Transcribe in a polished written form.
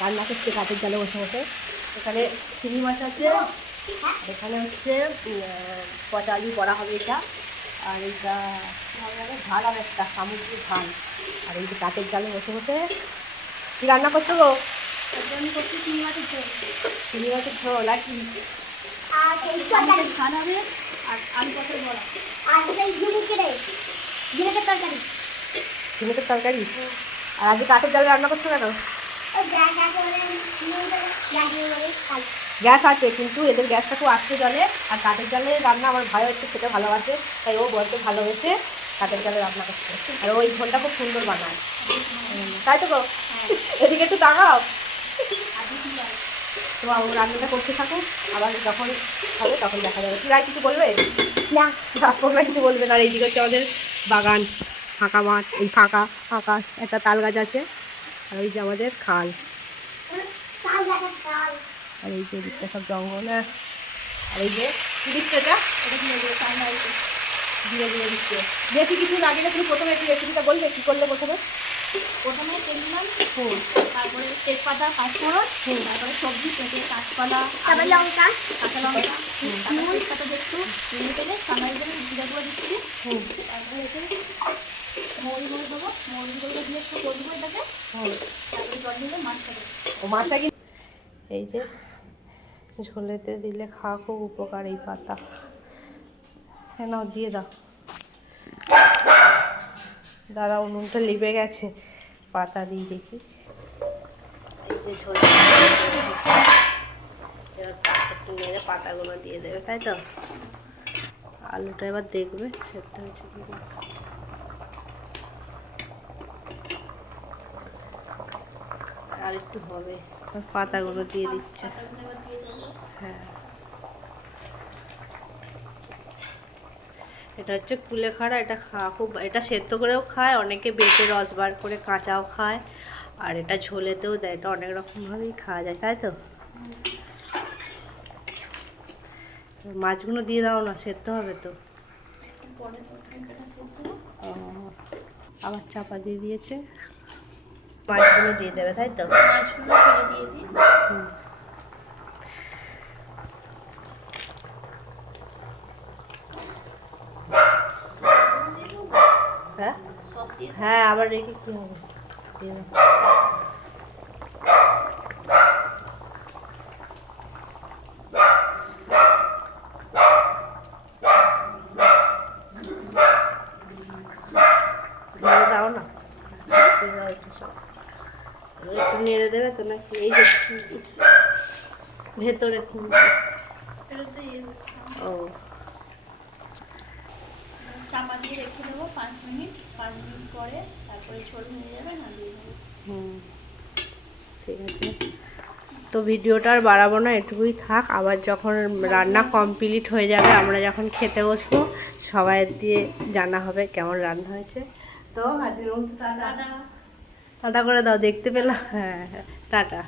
রান্না করছে কাঠের জালে বসে বসে। এখানে চিংড়ি মাছ আছে, এখানে হচ্ছে পচা আলু করা হবে এটা, আর এইটা ঝাল আর একটা সামুদ্রিক ঝাল। আর এই যে কাঠের জালে বসে বসে কী রান্না করছো গো? আমি করছি চিংড়ি মাছের ঝোল। চিংড়ি মাছের ঝোল আর কি? আর এই তরকারি ঝাল হবে, আর আলু পটল বড়া, আর এই ঝিনুকের তরকারি। ঝিনুকের তরকারি। আর আজকে কাঠের জালে রান্না করছো কেন? গ্যাস আছে, কিন্তু এদের গ্যাসটা খুব আস্তে জ্বলে, আর কাঠের জালে রান্না আমার ভাই একটু খেতে ভালোবাসে, তাই ও বলতে ভালোবেসে কাঠের জালে রান্না করছে। আর ওই ঝোলটা খুব সুন্দর বানায়, তাই তো গো? এদিকে একটু তাকাও। তো রান্নাটা করতে থাকুক, আবার যখন হবে তখন দেখা যাবে। কি রায় কিছু বলবে না? তোমরা কিছু বলবে না। আর এইদিকে হচ্ছে আমাদের বাগান, ফাঁকা মাঠ, এই ফাঁকা আকাশ, একটা তাল গাছ আছে, আর ওই যে আমাদের খাল, আর এই যে দিকটা সব জঙ্গল। আর এই যে কি দিচ্ছে এটা? ধীরে ধীরে দিচ্ছে, বেশি কিছু লাগে না। তুমি প্রথমে একটু রেসিপিটা বলবে, কী করলে প্রথমে? প্রথমে তেল দিলাম, তারপরে তেজপাতা, পাঁচফোড়ন, তারপরে সবজি কেটে কাঁচকলা, তারপরে লঙ্কা, কাঁচা লঙ্কা, তারপরে তেজপাতা একটু নেড়ে তেলে সামাই দিয়ে জিরে গুঁড়ো দিচ্ছি, তারপরে এতে মৌরি গুঁড়ো দেবো, মৌরি গুঁড়ো দিয়ে একটু করবো এটাকে, তারপরে জল দিলে মাছটা দেবো। ও মাছটা কি এই যে ঝোলেতে দিলে খাওয়া খুব উপকার এই পাতা। হ্যাঁ নাও দিয়ে দাও। দাঁড়া, উনুনটা লিবে গেছে, পাতা দিয়ে দেখি। এই যে ঝোল একটু নেড়ে পাতাগুলো দিয়ে দেবে, তাই তো? আলুটা এবার দেখবে সেদ্ধ হয়েছে কি না। আর একটু হবে, পাতাগুলো দিয়ে দিচ্ছে। হ্যাঁ, এটা হচ্ছে কুলেখাড়া। এটা খাওয়া খুব, এটা সেদ্ধ করেও খায় অনেকে, বেটে রস বার করে কাঁচাও খায়, আর এটা ঝোলেতেও দেয়। এটা অনেক রকমভাবেই খাওয়া যায়, তাই তো? মাছগুলো দিয়ে দাও না, সেদ্ধ হবে তো। আবার চাপা দিয়ে দিয়েছে, মাছগুলো দিয়ে দেবে, তাই তো? মাছগুলো ছেড়ে দিয়ে দিই। হ্যাঁ হ্যাঁ, আবার রেখে কী হবে? দিয়ে দাও। দাও না, একটু নেড়ে দেবে তো নাকি? এই যে ভেতরে ও চাপা দিয়ে রেখে দেবো 5 মিনিট। 5 মিনিট পরে তারপরে ঝোল হয়ে যাবে, না দিয়ে দেবো। ঠিক আছে। তো ভিডিওটা আর বাড়াবো না, এটুকুই থাক। আবার যখন রান্না কমপ্লিট হয়ে যাবে, আমরা যখন খেতে বসবো, সবাই দিয়ে জানা হবে কেমন রান্না হয়েছে। তো আজকের মতো টাটা। টাটা করে দাও, দেখতে পেলাম। হ্যাঁ হ্যাঁ, টাটা।